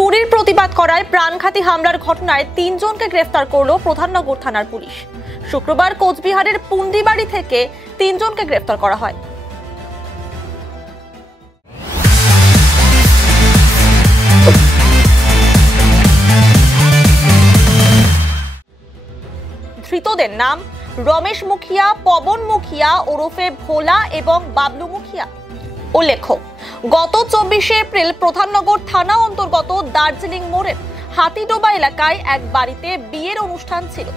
চুরির প্রতিবাদ করায় প্রাণঘাতী হামলার ঘটনায় ৩ জনকে গ্রেফতার করল প্রধাননগর থানার পুলিশ। শুক্রবার কোচবিহারের পুন্ডিবাড়ি থেকে ৩ জনকে গ্রেফতার করা হয়। ধৃতদের নাম রমেশ মুখিয়া, পবন মুখিয়া ওরফে ভোলা এবং বাবলু মুখিয়া। উল্লেখ্য, গত ২৪শে এপ্রিল প্রধাননগর থানা অন্তর্গত দার্জিলিং মোড়ের হাতিডোবা এলাকায় এক বাড়িতে বিয়ের অনুষ্ঠান ছিল।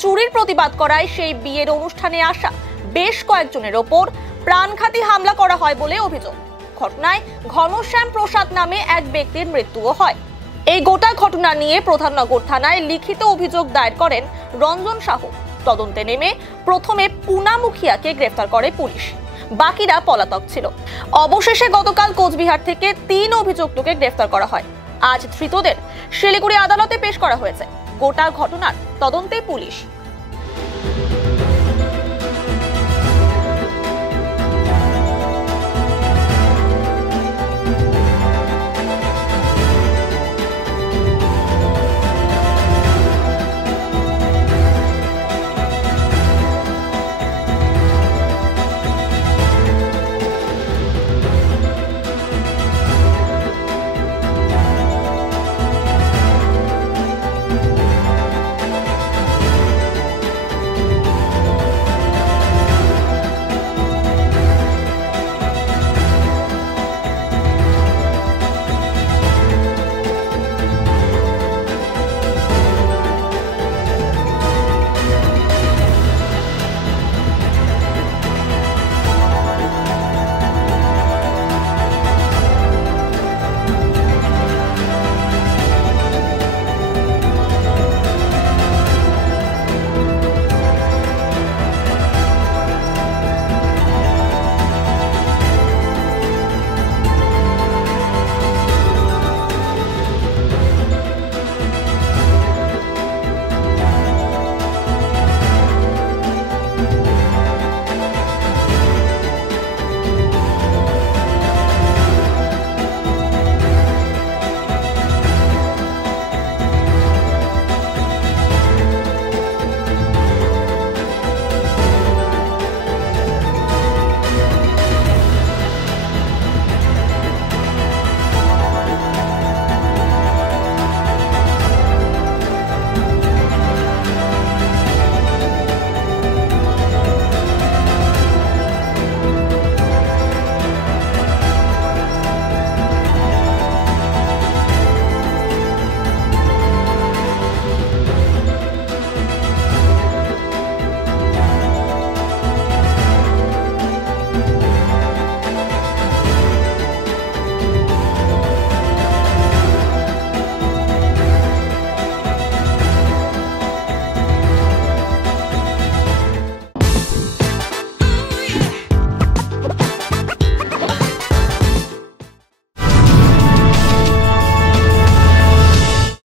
চুরির প্রতিবাদ করায় সেই বিয়ের অনুষ্ঠানে আসা বেশ কয়েকজনের ওপর প্রাণঘাতী হামলা করা হয় বলে অভিযোগ। ঘটনায় ঘনশ্যাম প্রসাদ নামে এক ব্যক্তির মৃত্যুও হয়। এই গোটা ঘটনা নিয়ে প্রধাননগর থানায় লিখিত অভিযোগ দায়ের করেন রঞ্জন সাহু। তদন্তে নেমে প্রথমে পুনা মুখিয়াকে গ্রেফতার করে পুলিশ, বাকিরা পলাতক ছিল। অবশেষে গতকাল কোচবিহার থেকে ৩ অভিযুক্তকে গ্রেফতার করা হয়। আজ ধৃতদের শিলিগুড়ি আদালতে পেশ করা হয়েছে। গোটা ঘটনার তদন্তে পুলিশ।